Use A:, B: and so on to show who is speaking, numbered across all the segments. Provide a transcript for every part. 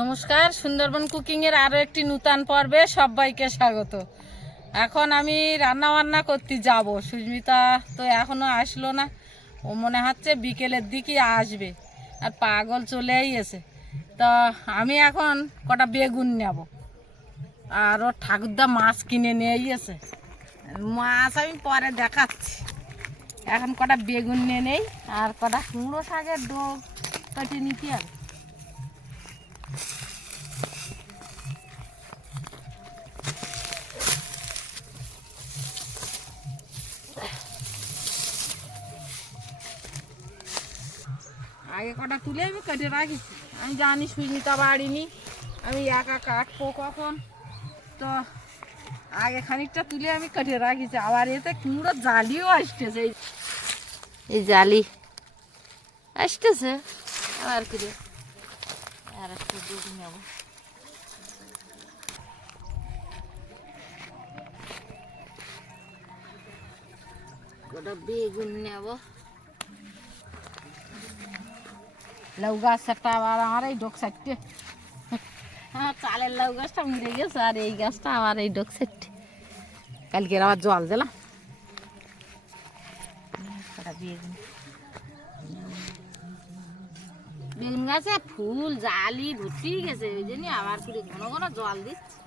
A: নমস্কার, সুন্দরবন কুকিংয়ের আরও একটি নূতন পর্বে সবাইকে স্বাগত। এখন আমি রান্না বান্না করতে যাব। সুস্মিতা তো এখনও আসলো না। ও মনে হচ্ছে বিকেলের দিকে আসবে। আর পাগল চলেই এসে তো আমি এখন কটা বেগুন নেব। আর ও ঠাকুরদা মাছ কিনে নিয়ে এসে মাছ আমি পরে দেখাচ্ছি। এখন কটা বেগুন নিয়ে নেই আর কটা কুমড়ো শাকের ডোব কাটিয়ে নিতে হবে। আগে কটা তুলে আমি কেটে রাখিছি আমি জানি সুইমিতা বাড়িনি আমি একা কাটবো কখন তো আগে খানিকটা তুলে আমি কেটে রাখিছি আবার এতে কুমড়ো জালিও আসতেছে এই- এই জালি আসতেছে আবার কি রে আর একটু দুধ নেব কটা বেগুন নেব লাউ গাছ একটা আবার আমার এই ডোক সাইডটে আমার চালের লাউ গাছটা মরে গেছে আর এই গাছটা আমার এই ডোক সাইডটে কালকে আবার জল দিলাম বেগুন গাছে ফুল জালি ভর্তি গেছে ওই জন্য আবার করে ঘন ঘন জল দিচ্ছে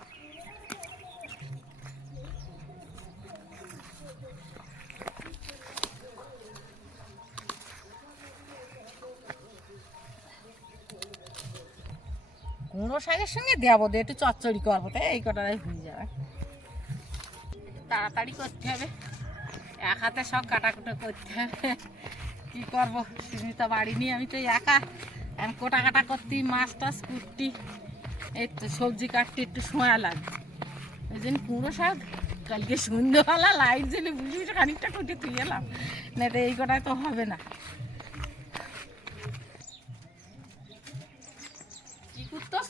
A: কুমড়ো শাকের সঙ্গে দেবো, দিয়ে একটু চচ্চড়ি করব, তাই এই কটাই হয়ে যাবে। তাড়াতাড়ি করতে হবে, এক হাতে সব কাটাকুটো করতে হবে। কী করব? সুমিতা বাড়ি নিয়ে আমি তো একা। আমি কোটা কাটা করতি, মাছ টাছ কুটতি, এই তো সবজি কাটতে একটু সময় লাগবে। ওই জন্য কুমড়ো শাক, কালকে সন্ধ্যেবেলা লাইট জ্বেলে বুঝি খানিকটা কুটে তুই এলাম। না, তো এই কটায় তো হবে না কি করতেছ তুমি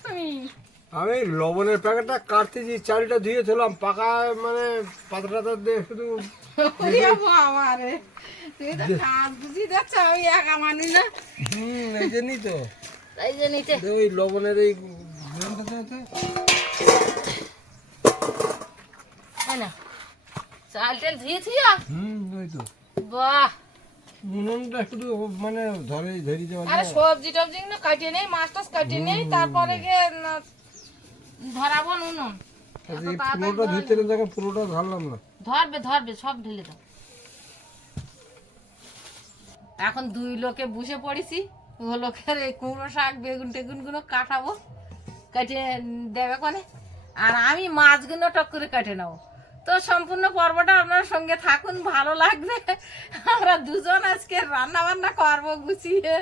B: আমি। লবণের প্যাকেটটা কাটতে কাটতেছি চালটা ধুয়ে থলাম পাকা মানে পাতা টাতা দিয়ে শুধু ওই লবণের এই
A: ধুয়ে বাহ।
B: উনুনটা শুধু মানে ধরে ধরে দেওয়া
A: আরে সবজি টবজি গুলো কাটিয়ে নেই মাছ টাছ কাটিয়ে নেই তারপরে গিয়ে ধরাবো নুন
B: আর পুরোটা ধরতে না পুরোটা ধরলাম না।
A: ধরবে ধরবে সব ঢেলে দাও। এখন দুই লোকে বসে পড়েছি ও লোকের এই কুমড়ো শাক বেগুন টেগুনগুলো কাটাবো কেটে দেবে কোনে। আর আমি মাছগুলো টক করে কেটে নেব। তো সম্পূর্ণ পর্বটা আপনার সঙ্গে থাকুন ভালো লাগবে। আমরা দুজন আজকে রান্না বান্না করব গুছিয়ে।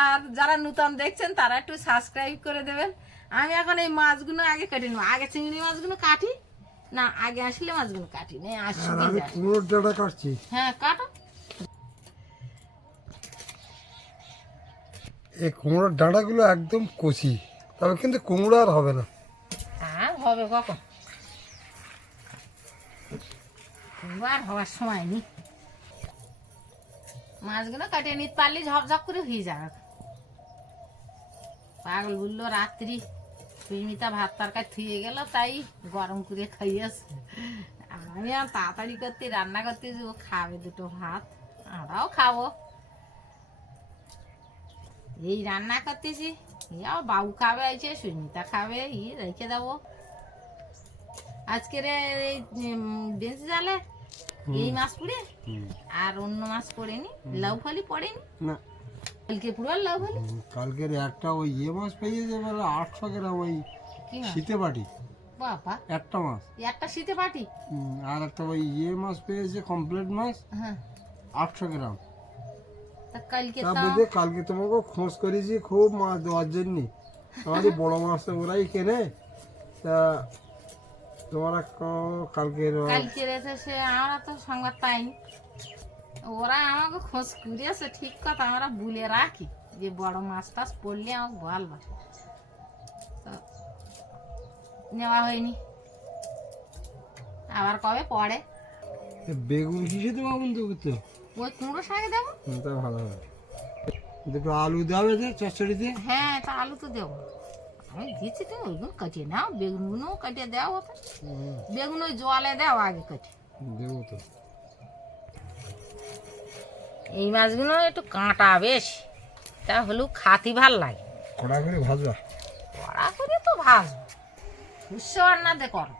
A: আর যারা নূতন দেখছেন তারা একটু সাবস্ক্রাইব করে দেবেন। আমি এখন এই মাছগুলো আগে কেটে নেব। আগে চিংড়ি মাছগুলো কাটি? না আগে আসলে মাছগুলো কাটি। নেই আসি
B: আর আমি কুমড়োর ডাটা কাটছি।
A: হ্যাঁ কাটো।
B: এই কুমড়োর ডাঁটাগুলো একদম কচি তবে কিন্তু কুমড়ো আর হবে না।
A: আর হবে কখন? আর হওয়ার সময় নেই মাছগুলো কাটিয়ে নিতে পারলে ঝপঝপ করে হয়ে যাবে। পাগল বলল, রাত্রি সুস্মিতা ভাত তরকারি থুয়ে গেল, তাই গরম করে খাইয়েছে আমি আর তাড়াতাড়ি করতে, রান্না করতে ও খাবে দুটো ভাত, আমরাও খাব। এই রান্না করতেছি ইয়াও বাবু খাবে আছে সুস্মিতা খাবে ই রেখে দেবো। আজকের এই বেঞ্চ জালে এই মাছ পড়ে? আর অন্য মাছ পড়েনি? লাউ ফালি পড়েনি?
B: না।
A: কালকে পুরো লাউ ফালি
B: কালকের একটা ওই ইয়ে মাছ পেয়েছে বলে আটশো গ্রাম ওই শীতে বাটি
A: বাবা।
B: একটা মাছ।
A: একটা শীতে পাটি?
B: আর একটা ওই ইয়ে মাছ পেয়েছে কমপ্লিট মাছ।
A: হ্যাঁ।
B: আটশো গ্রাম।
A: কালকে
B: কালকে তোমাকে খোঁজ করেছি খুব মাছ দেওয়ার জন্য। আমাদের বড় মাছ তো ওরাই কেনে। তা তোমরা কালকে
A: কালকে আমরা তো সংবাদ পাইনি। ওরা আমাকে খোঁজ করিয়েছে ঠিক কথা আমরা ভুলে রাখি যে বড় মাছ টাছ পড়লে আমাকে বলবা নেওয়া হয়নি। আবার কবে পড়ে?
B: বেগুন কিসে দেবো বন্ধু তো
A: ওই কুমড়ো শাকে দেবো?
B: তা ভালো হবে। দুটো আলু দেবে তো চচ্চড়িতে?
A: হ্যাঁ তা আলু তো দেবো। দিচ্ছি তো ওইগুলো কাটিয়ে নাও বেগুনগুলোও কাটিয়ে দেওয়া হতো বেগুন ওই জলে দেওয়া আগে কাটিয়ে
B: দেবো তো
A: এই মাছগুলো একটু কাঁটা বেশি তা হলেও খাতি ভালো লাগে
B: কড়া করে ভাজবা
A: কড়া করে তো ভাজবো উৎস রান্নাতে করো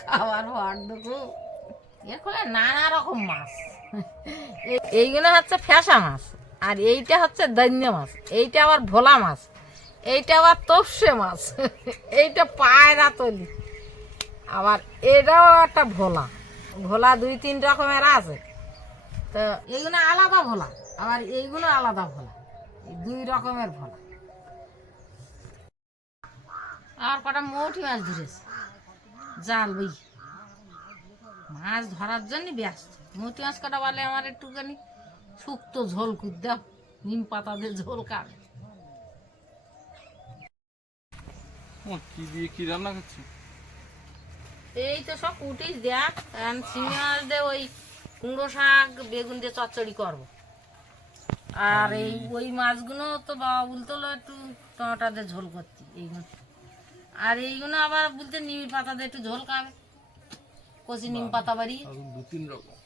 A: খাবার ভার দেখো এর ফলে নানা রকম মাছ এই- এইগুলো হচ্ছে ফ্যাসা মাছ আর এইটা হচ্ছে দৈন্য মাছ এইটা আবার ভোলা মাছ এইটা আবার তপসে মাছ। এইটা পায়রা তলি আবার এটাও একটা ভোলা। ভোলা দুই, তিন রকমের আছে। তো এইগুলো আলাদা ভোলা। আবার এইগুলো আলাদা ভোলা। দুই রকমের ভোলা। আর কটা মৌটি মাছ ধরেছে। জাল বই। মাছ ধরার জন্য ব্যস্ত। মৌটি মাছ কটা বলে আমার একটুখানি শুক্তো ঝোল কুদ নিম পাতা দিয়ে ঝোল কাটে।
C: কি দিয়ে কি রান্না করছ?
A: এই তো সব কুটিস দেখ মাছ দিয়ে ওই কুমড়ো শাক বেগুন দিয়ে চচ্চড়ি করব। আর এই ওই মাছগুলো তো বাবা বলতো একটু টমাটা দিয়ে ঝোল করতি এইগুলো। আর এইগুলো আবার বলতে নিম পাতা দিয়ে একটু ঝোল খাবে। কচি নিম পাতা বাড়ি।
C: দু তিন রকম।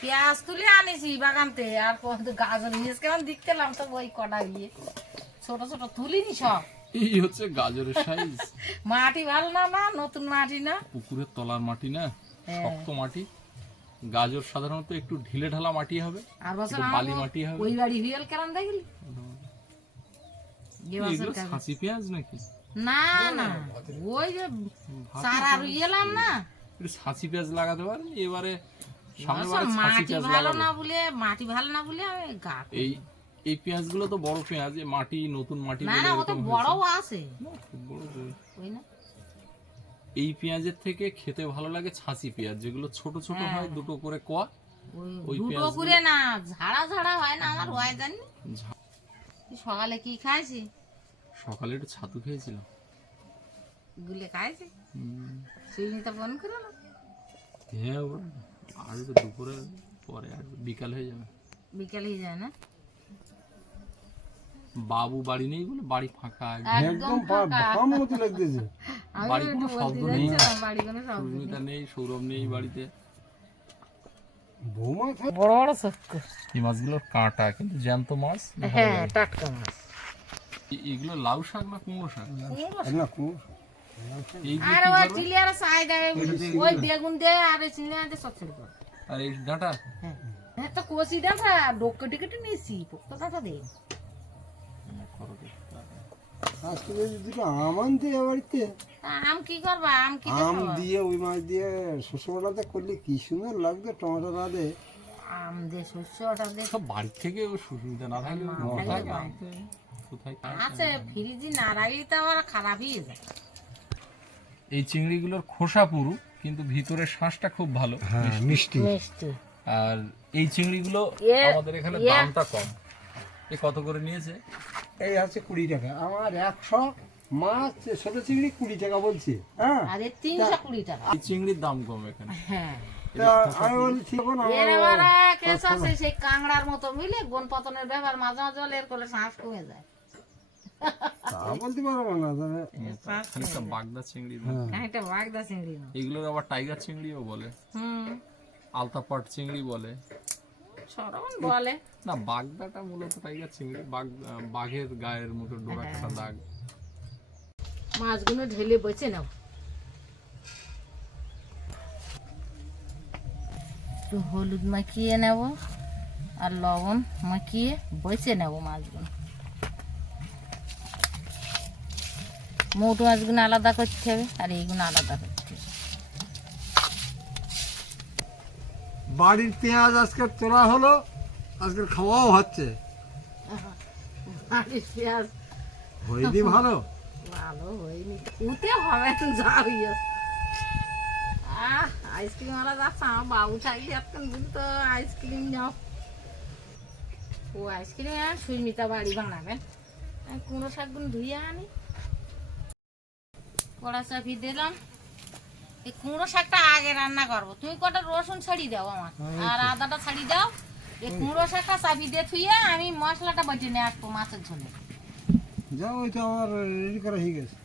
A: পেঁয়াজ তুলে আনিছি বাগানতে আর গাজর নিয়েছে কেমন দেখতেলাম তো ওই কটা গিয়ে ছোট ছোট তুলিনি সব।
C: এই হচ্ছে গাজরের সাইজ
A: মাটি ভালো না না নতুন মাটি না।
C: পুকুরের তলার মাটি না
A: হ্যাঁ।
C: শক্ত মাটি। গাজর সাধারণত একটু ঢিলে ঢালা মাটি হবে
A: আর বছর
C: বালি মাটি হবে।
A: ওই বাড়ি হুইল কেমন দেখলি?
C: এগুলো? পেঁয়াজ নাকি?
A: না না ওই যে সারা রুইয়েলাম না।
C: একটু পেঁয়াজ লাগাতে পারেন এবারে সামনে
A: মাটি ভালো না বলে মাটি ভালো না বলে আমি গা
C: এই এই পেঁয়াজগুলো তো বড় পেঁয়াজ মাটি নতুন মাটি
A: না না তো বড়ও আছে।
C: বড়
A: ওই না।
C: এই পেঁয়াজের থেকে খেতে ভালো লাগে ছাঁচি পেঁয়াজ যেগুলো ছোট ছোট
A: হ্যাঁ।
C: হয় দুটো করে কোয়া
A: ওই দুটো করে না ঝাড়া ঝাড়া হয় না আমার হয় জানি। সকালে কি খাইছি?
C: সকালে একটু ছাতু খেয়েছিলাম।
A: গুলে খাইছি? সুইমিতা ফোন করে
C: হ্যাঁ আসবে দুপুরে পরে আসবে বিকাল হয়ে যাবে।
A: বিকালেই যায় না?
C: বাবু বাড়ি নেই বলে বাড়ি ফাঁকা একদম।
A: একদম
B: মতো লাগতেছে।
C: বাড়ি কোনো শব্দ নেই।
A: বাড়ি কোনো শব্দ নেই।
C: সুস্মিতা নেই সৌরভ নেই বাড়িতে।
B: বৌমা থাকে
A: বড় বড় চক্কর
C: এই মাছগুলোর কাঁটা কিন্তু জ্যান্ত মাছ
A: হ্যাঁ টাটকা মাছ।
C: এগুলো লাউ শাক না কুমড়ো শাক?
B: না কুমড়ো
A: আর ওই চিলি আর সাই দেয় ওই বেগুন দে আর ওই চিংড়ি মাছ দিয়ে চচ্চড়ি
C: আর এই ডাঁটা?
A: হ্যাঁ। হ্যাঁ তো কষি ডাঁটা ডোক কেটে কেটে নিয়েছি পোক্ত ডাঁটা দে।
B: আজকে যদি দুটো আম আনতে বাড়িতে?
A: আম কি করবা? আম কি
B: আম দিয়ে ওই মাছ দিয়ে করলে কি সুন্দর লাগবে টমেটো না দে?
A: আম দে শস্য ওটা
C: সব বাড়ি থেকে ও না থাকলে কোথায়
A: থাকলে
C: আনতে? কোথায়
A: আছে ফ্রিজি না রাখলে তো আবার খারাপ হয়ে যায়।
C: এই চিংড়িগুলোর খোসা পুরু কিন্তু ভিতরের শ্বাসটা খুব ভালো
B: হ্যাঁ মিষ্টি।
A: মিষ্টি।
C: আর এই চিংড়িগুলো আমাদের এখানে দামটা কম। এ কত করে নিয়েছে?
B: এই আছে কুড়ি টাকা। আমার একশো মাছ ছোট চিংড়ি কুড়ি টাকা বলছে। হ্যাঁ?
A: আর তিনশো কুড়ি টাকা।
C: এই চিংড়ির দাম কম এখানে।
A: হ্যাঁ।
B: আমি বলছি ঠিক এখন
A: এর
B: আমার
A: এবার কেস আছে সেই কাংড়ার মতো বুঝলে বন পতনের ব্যাপার মাঝে মাঝে হলে এর করলে শ্বাস কমে যায়।
B: বলতে পারব না
C: খানিকটা বাগদা চিংড়ি।
B: হ্যাঁ।
A: হ্যাঁ বাগদা চিংড়ি
C: এগুলোর আবার টাইগার চিংড়িও বলে।
A: হুম।
C: আলতাপাট চিংড়ি বলে।
A: সরবন বলে।
C: না বাগদাটা মূলত টাইগার চিংড়ি বাঘ বাঘের গায়ের মতো ডোরা একটা দাগ।
A: মাছগুলো ঢেলে বেছে নাও। একটু হলুদ মাখিয়ে নেব আর লবণ মাখিয়ে বেছে নেব মাছগুলো। মোটো মাছগুলো আলাদা করতে হবে আর এইগুলো আলাদা করতে হবে।
B: বাড়ির পেঁয়াজ আজকে তোলা হলো আজকে খাওয়াও হচ্ছে।
A: বাড়ির পেঁয়াজ।
B: হয়নি ভালো?
A: ভালো হয়নি। উঠে হবে যা আহ আইসক্রিম ওরা যাচ্ছে আমার বাবু থাকলে এখন বলতো আইসক্রিম নাও। ও আইসক্রিম আর সুস্মিতা বাড়ি বানাবেন আমি কুমড়ো শাকগুলো ধুয়ে আনি। কড়া চাপি দিলাম। এই কুমড়ো শাকটা আগে রান্না করব। তুমি কটা রসুন ছাড়ি দাও আমার আর আদাটা ছাড়ি দাও। এই কুমড়ো শাকটা চাপি দিয়ে থুয়ে আমি মশলাটা বেটে নিয়ে আসব মাছের ঝোলে।
B: যাও ওই তো আমার রেডি করা হয়ে গেছে।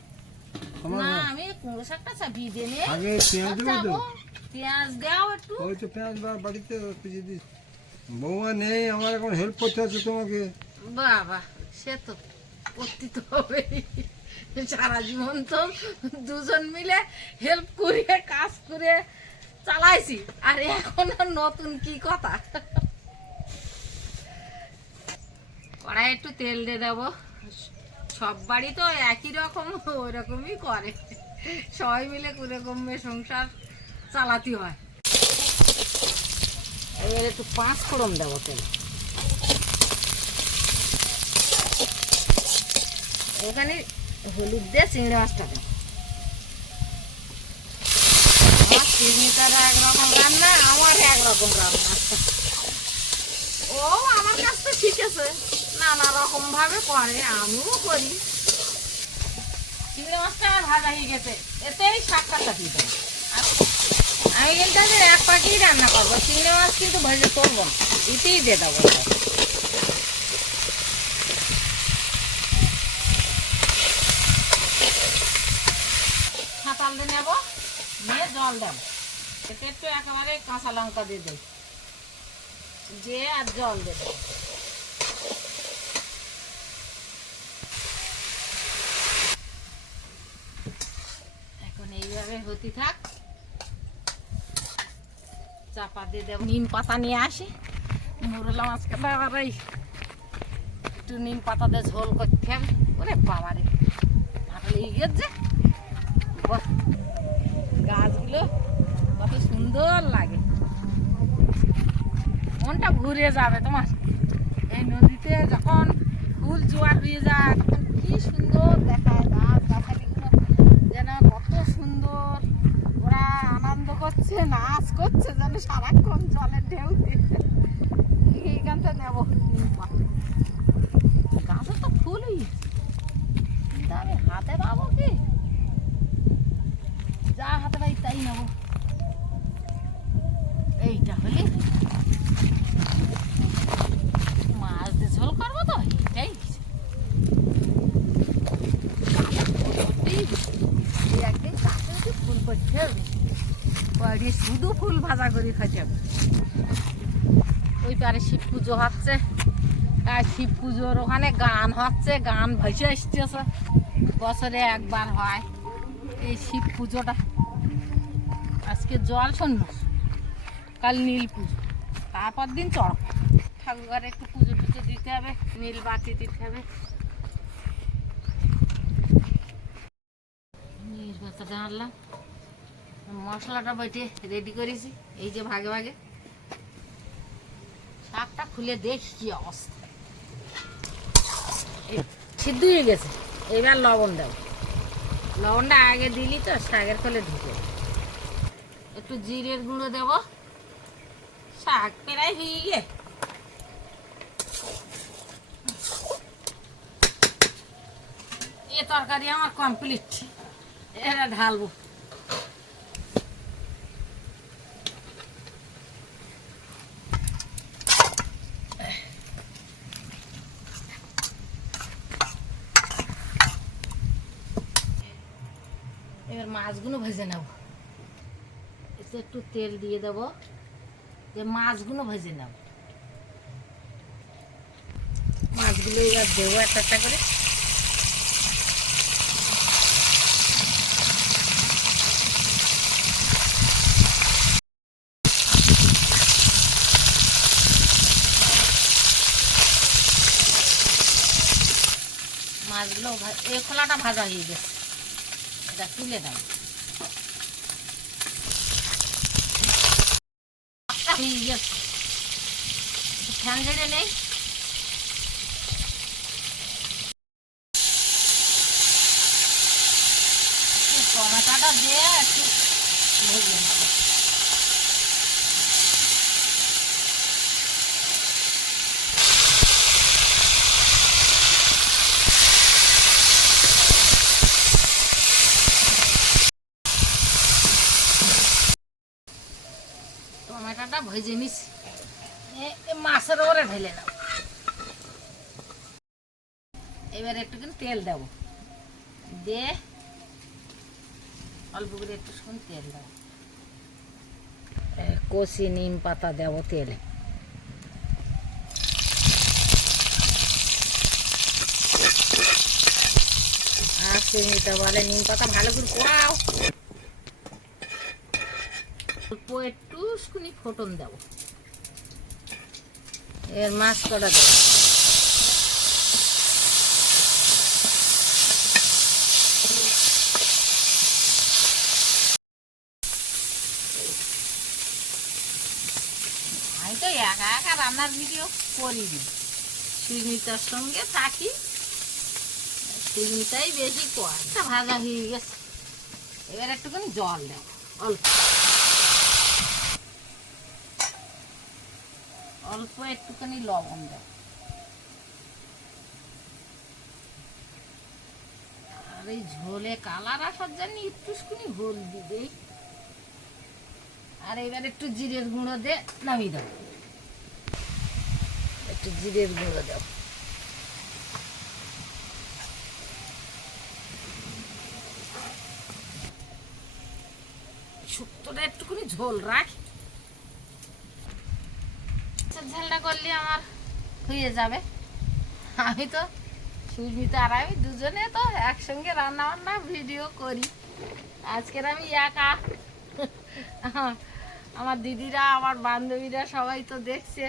A: না আমি কুমড়ো শাকটা চাপিয়ে দিয়ে নিয়ে
B: আগে পেঁয়াজ দেবো তো?
A: পেঁয়াজ দাও একটু।
B: ওই তো পেঁয়াজ বাড়িতে দিস। বৌমা নেই আমার এখন হেল্প করতে হচ্ছে তোমাকে।
A: বাবা সে তো করতে তো হবে সারা জীবন তো দুজন মিলে হেল্প করে কাজ করে চালাইছি। আর এখন নতুন কি কথা? কড়াই একটু তেল দিয়ে দেবো। সব বাড়ি তো একই রকম ওই রকমই করে। সবাই মিলে কোরকম সংসার চালাতে হয়। এবার একটু পাঁচ ফোড়ন দেবো তেল। ওখানে হলুদ দিয়ে চিংড়ি মাছটা দেবো। আমার একরকম রান্না, আমার একরকম রান্না। ও, আমার কাছ তো করে, আমিও করি। চিংড়ি মাছটা ভাজা হয়ে গেছে। দেবো। আমি কিন্তু এক পাকেই রান্না করব। চিংড়ি মাছ কিন্তু ভেজে করব না। এতেই দিয়ে দেবো সব। ছাতাল দিয়ে নেব নিয়ে জল দেবো এতে একটু একেবারে কাঁচা লঙ্কা দিয়ে দেব দিয়ে আর জল দেবো। এখন এইভাবে হতে থাক। চাপা দিয়ে দেবো। নিম পাতা নিয়ে আসি। মুরলা মাছ কাটা আবার একটু নিম পাতা দিয়ে ঝোল করতে হবে। ওরে বাবা রে ভালো লেগে গেছে গাছগুলো কত সুন্দর লাগে। মনটা ঘুরে যাবে তোমার। এই নদীতে যখন ফুল জোয়ার হয়ে যায় তখন কি সুন্দর দেখায় গাছ গাছালিগুলো যেন কত সুন্দর। ওরা আনন্দ করছে, নাচ করছে, যেন সারাক্ষণ জলের ঢেউতে এইখানটা নেব। গাছে তো ফুলই। কিন্তু আমি হাতে পাবো কি যা হাতে পাই তাই নেব। এইটা হলে। মাছ দিয়ে ঝোল করব তো এইটাই। কিছু। একদিন কাছে ফুল করতে হবে কয়েকদিন শুধু ফুল ভাজা করে খাইতে হবে। ওই পারে শিব পুজো হচ্ছে। আর শিব পুজোর ওখানে গান হচ্ছে গান ভেসে আসতেছে বছরে একবার হয়। এই শিব পুজোটা। আজকে জল শূন্য কাল নীল পুজো। তারপর দিন চড়ক। ঠাকুর একটু পুজো টুজো দিতে হবে, নীল বাতি দিতে হবে। আনলাম। মশলাটা বেটে রেডি করেছি। এই যে ভাগে ভাগে। শাকটা খুলে দেখি কি অবস্থা। সিদ্ধ হয়ে গেছে। এবার লবণ দেব। লবণটা আগে দিলি তো, শাকের খোলে ঢুকে একটু জিরের গুঁড়ো দেব। শাক প্রায় হয়ে এ তরকারি আমার কমপ্লিট এরা ঢালবো। এবার মাছগুলো ভেজে নেব। এতে একটু তেল দিয়ে দেবো, যে মাছগুলো ভেজে নেব। মাছগুলো এবার দেবো একটা একটা করে। মাছগুলো এই খোলাটা ভাজা হয়ে গেছে। এটা তুলে দাও। গেছে ফ্যান ঝেড়ে নেই টমেটোটা দিয়ে একটু ভেজে নেব এ- এ মাছের ওরে ঢেলে নাও। এবার একটুখানি তেল দেবো। দে। অল্প করে একটুখানি তেল দেবো। কষি নিম পাতা দেবো তেলে। আর চিনিটা বলে নিম পাতা ভালো করে কোয়াও অল্প একটুখানি ফোটন দেবো। এর মাছ কটা দেবো? আমি তো একা একা রান্নার ভিডিও করিনি। সুস্মিতার সঙ্গে থাকি। সুস্মিতাই বেশি ভাজা হয়ে গেছে। এবার একটুখানি জল দেব। অল্প। অল্প একটুখানি লবণ দেব আর এই ঝোলে কালার আসার জন্য একটুখানি হলদি দেই। আর এবার একটু জিরের গুঁড়ো দে, নামিয়ে দাও। একটু জিরের গুঁড়ো দাও। শুক্তোটা একটুখানি ঝোল রাখ। ঝালটা করলে আমার হয়ে যাবে। আমি তো সুস্মিতা আর আমি দুজনে তো একসঙ্গে রান্না বান্না ভিডিও করি। আজকের আমি একা। আমার দিদিরা, আমার বান্ধবীরা সবাই তো দেখছে।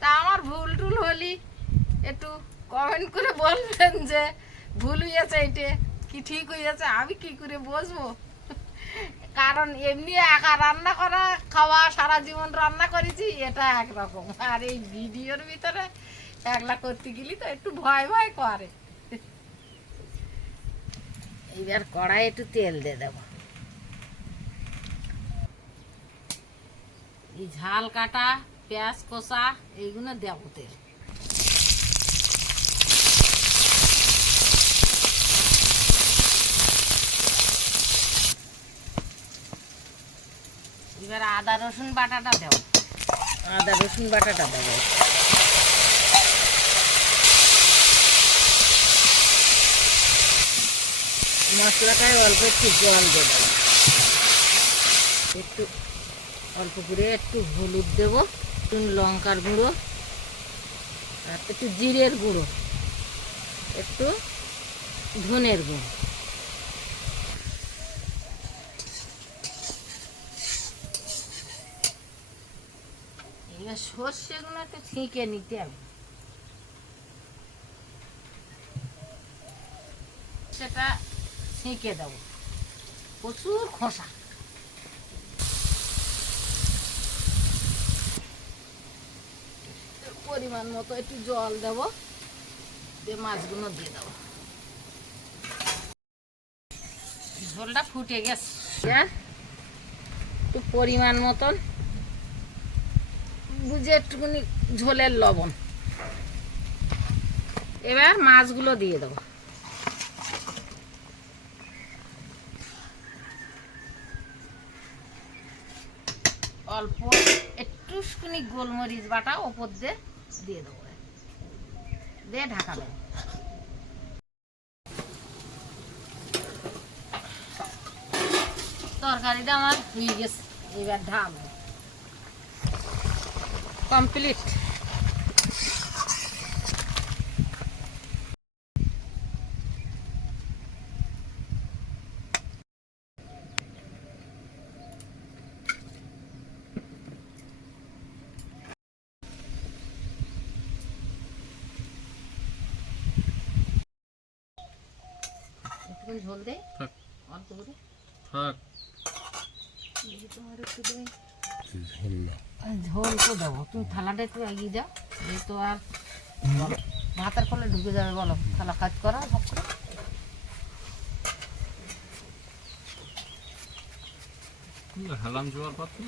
A: তা আমার ভুল টুল হলি একটু কমেন্ট করে বলবেন যে ভুল হয়েছে এইটে কি ঠিক হয়েছে আমি কি করে বসবো? কারণ এমনি একা রান্না করা, খাওয়া, সারা জীবন রান্না করেছি, এটা একরকম। আর এই ভিডিওর ভিতরে একলা করতে গেলি তো একটু ভয় ভয় করে। এইবার কড়াই একটু তেল দিয়ে দেবো। এই ঝাল কাটা, পেঁয়াজ কষা, এইগুলো দেবো তেল। এবার আদা, রসুন বাটাটা দেবো আদা, রসুন বাটাটা দেবো মশলাটায় অল্প একটু জল দেবো। একটু অল্প করে একটু হলুদ দেব, একটু লঙ্কার গুঁড়ো, আর একটু জিরের গুঁড়ো, একটু ধনের গুঁড়ো। সর্ষেগুলো একটু ছেঁকে নিতে হবে। সেটা ছেঁকে দেবো। প্রচুর খোসা। পরিমাণ মতো একটু জল দেব, দিয়ে মাছগুলো দিয়ে দেবো। ঝোলটা ফুটে গেছে। একটু পরিমাণ মতন বুঝে একটুখানি ঝোলের লবণ। এবার মাছগুলো দিয়ে দেবো। অল্প একটুখানি গোলমরিচ বাটা ওপর দিয়ে দিয়ে দেবো। দিয়ে ঢাকা দেবো। তরকারিটা আমার হয়ে গেছে। এবার ঢাল কমপ্লিট একটুখানি ঝোল দে
C: থাক
A: অল্প করে
C: থাক
A: দিদি তোমার একটু দেবে ঝোল তো দেবো তুমি থালাটা একটু এগিয়ে যাও তো আর ভাতের ফলে ঢুকে যাবে বলো থালা কাজ করা
C: হেলাম জোয়ার পাত্র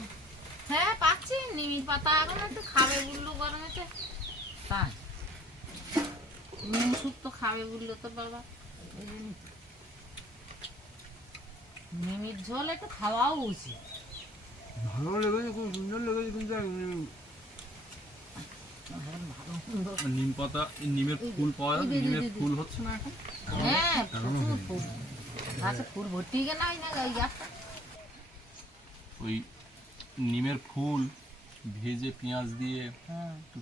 A: হ্যাঁ পাচ্ছি নিমি পাতা এখন খাবে বলল গরমেতে তাই খাবে বলল তো বাবা নিমির ঝোল একটু খাওয়াও উচিত।
B: ভালো লেগেছে খুব সুন্দর লেগেছে কিন্তু আমি
C: নিম। পাতা নিমের ফুল পাওয়া যায় নিমের ফুল হচ্ছে না এখন?
A: হ্যাঁ প্রচুর ফুল। গাছে ফুল ভর্তি গেল না ওই
C: ওই নিমের ফুল ভেজে পেঁয়াজ দিয়ে একটু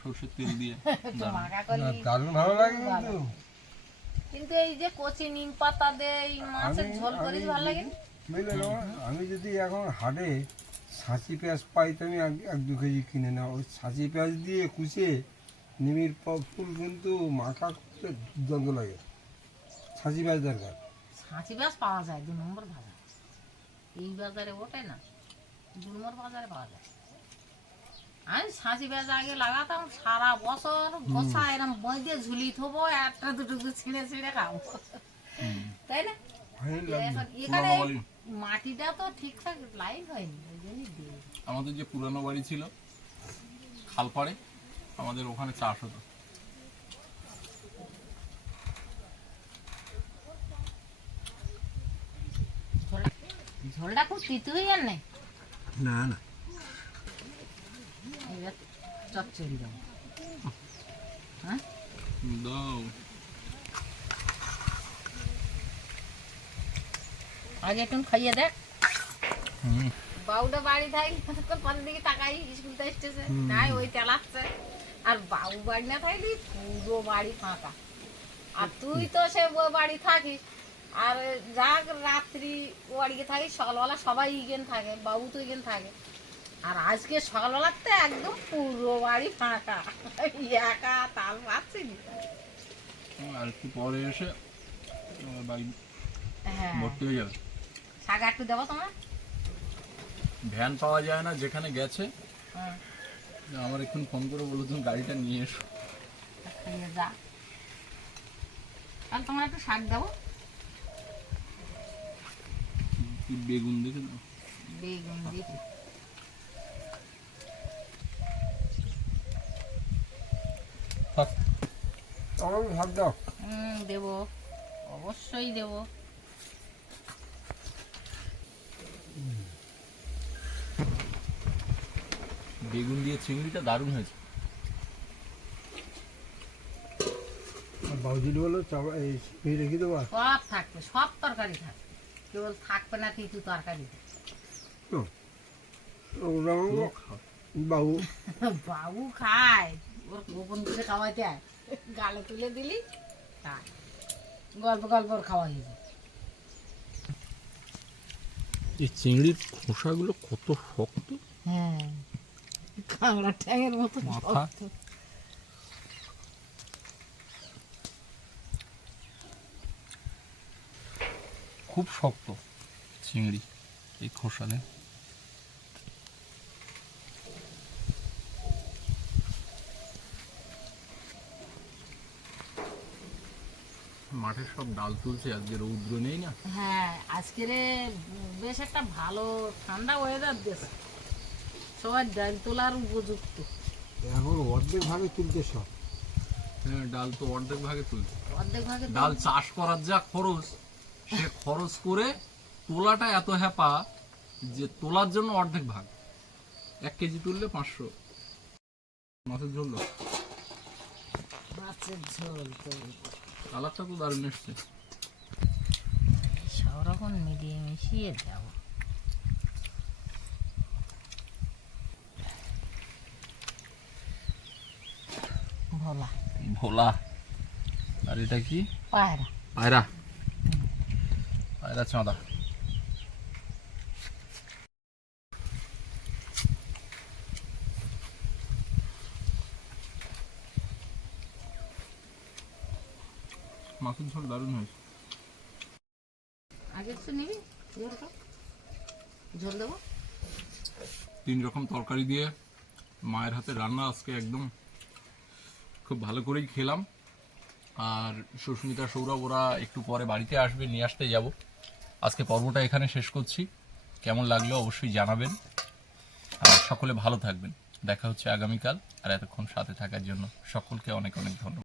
C: সর্ষের তেল দিয়ে
B: দারুণ। ভালো লাগে কিন্তু।
A: কিন্তু এই যে কচি নিম পাতা দিয়ে এই মাছের ঝোল
B: আমি
A: ভালো লাগে।
B: যদি- বুঝলে আমি যদি এখন হাটে ছাঁচি পেঁয়াজ পাই তো আমি এক- দু কেজি কিনে না ওই ছাঁচি পেঁয়াজ দিয়ে কুচে নিমির ফুল কিন্তু মাখা দুর্দান্ত লাগে। ছাঁচি পেঁয়াজ দরকার।
A: ছাঁচি গাছ পাওয়া যায় দু নম্বর বাজার। এই বাজারে ওঠে না দু নম্বর বাজারে পাওয়া যায়। আমি ছাঁচি পেঁয়াজ আগে লাগাতাম সারা বছর গোছা এরম বই দিয়ে ঝুলি থবো একটা দুটো ছিঁড়ে ছিঁড়ে খাব। তাই না? এখানে। মাটিটা তো ঠিকঠাক লাইন হয়নি ওই জন্যই দিই
C: আমাদের যে পুরানো বাড়ি ছিল খালপাড়ে আমাদের ওখানে চাষ হতো।
A: ঝোলটা খুব তিতু হয়ে যান না
B: না।
A: এবার চচ্চড়ি দেবো। হ্যাঁ?
C: দাও।
A: আগে একটু খাইয়ে দেখ। বাউটা বাড়ি থাকলে তো পরের দিকে তাকাই স্কুল তো এসতেছে নাই ওই তেলাচ্ছে। আর বাবু বাড়ি না থাকলি পুরো বাড়ি ফাঁকা। আর তুই তো সে বাড়ি থাকিস। আর যাক রাত্রি ও বাড়িতে থাকিস সকালবেলা সবাই ইগেন থাকে বাবু তো ইগেন থাকে। আর আজকে সকালবেলাতে একদম পুরো বাড়ি ফাঁকা। একা তাল পাচ্ছি
C: আর একটু পরে এসে বাড়ি
A: হ্যাঁ।
C: ভর্তি হয়ে যাবে
A: শাক একটু দেবো তোমার?
C: ভ্যান পাওয়া যায় না যেখানে গেছে।
A: হ্যাঁ
C: আমার এখন ফোন করে বলো তুমি গাড়িটা নিয়ে এসো।
A: খাইয়ে যা। তাহলে তোমার একটু শাক দেবো?
C: বেগুন দেখে দাও?
A: বেগুন
B: দাও।
A: দেবো। অবশ্যই দেবো।
C: বেগুন দিয়ে চিংড়িটা দারুণ হয়েছে।
B: আর বাউজিল বলো চাবা এই এই রেখে দেবো
A: সব থাকবে সব তরকারি থাকবে। কেবল থাকবে না তিতু তরকারি।
B: বাবু।
A: বাবু খায় ওর গোপন করে খাওয়াইতে গালে তুলে দিলি? খায় গল্প গল্প ওর খাওয়া হয়ে যায়
C: এই চিংড়ির খোসাগুলো কত শক্ত
A: হ্যাঁ মতো। শক্ত।
C: খুব শক্ত চিংড়ি এই খোসা দেন মাঠে সব ডাল তুলছে আজকে রৌদ্র নেই না?
A: হ্যাঁ আজকের বেশ একটা ভালো ঠান্ডা ওয়েদার দিয়েছে। সবাই ডাল তোলার উপযুক্ত।
B: এখন অর্ধেক ভাগে তুলতে সব।
C: হ্যাঁ ডাল তো অর্ধেক ভাগে তুলছে।
A: অর্ধেক ভাগে
C: ডাল চাষ করার যা খরচ সে খরচ করে তোলাটা এত হ্যাপা যে তোলার জন্য অর্ধেক ভাগ। এক কেজি তুললে পাঁচশো। মাছের ঝোল
A: মাছের ঝোল তো
C: কালারটা তো দারুণ এসছে।
A: সব রকম মিলিয়ে মিশিয়ে দেবো। ভোলা।
C: ভোলা। আর এটা কি?
A: পায়রা।
C: পায়রা। পায়রা চাঁদা। মাছের ঝোল দারুণ হয়েছে।
A: আগে একটু নিবি ঝোলটা ঝোল দেবো?
C: তিন রকম তরকারি দিয়ে মায়ের হাতে রান্না আজকে একদম খুব ভালো করেই খেলাম। আর সুস্মিতা সৌরভ ওরা একটু পরে বাড়িতে আসবে নিয়ে আসতে যাব। আজকে পর্বটা এখানে শেষ করছি। কেমন লাগল অবশ্যই জানাবেন। আর সকলে ভালো থাকবেন। দেখা হচ্ছে আগামীকাল। আর এতক্ষণ সাথে থাকার জন্য সকলকে অনেক অনেক ধন্যবাদ।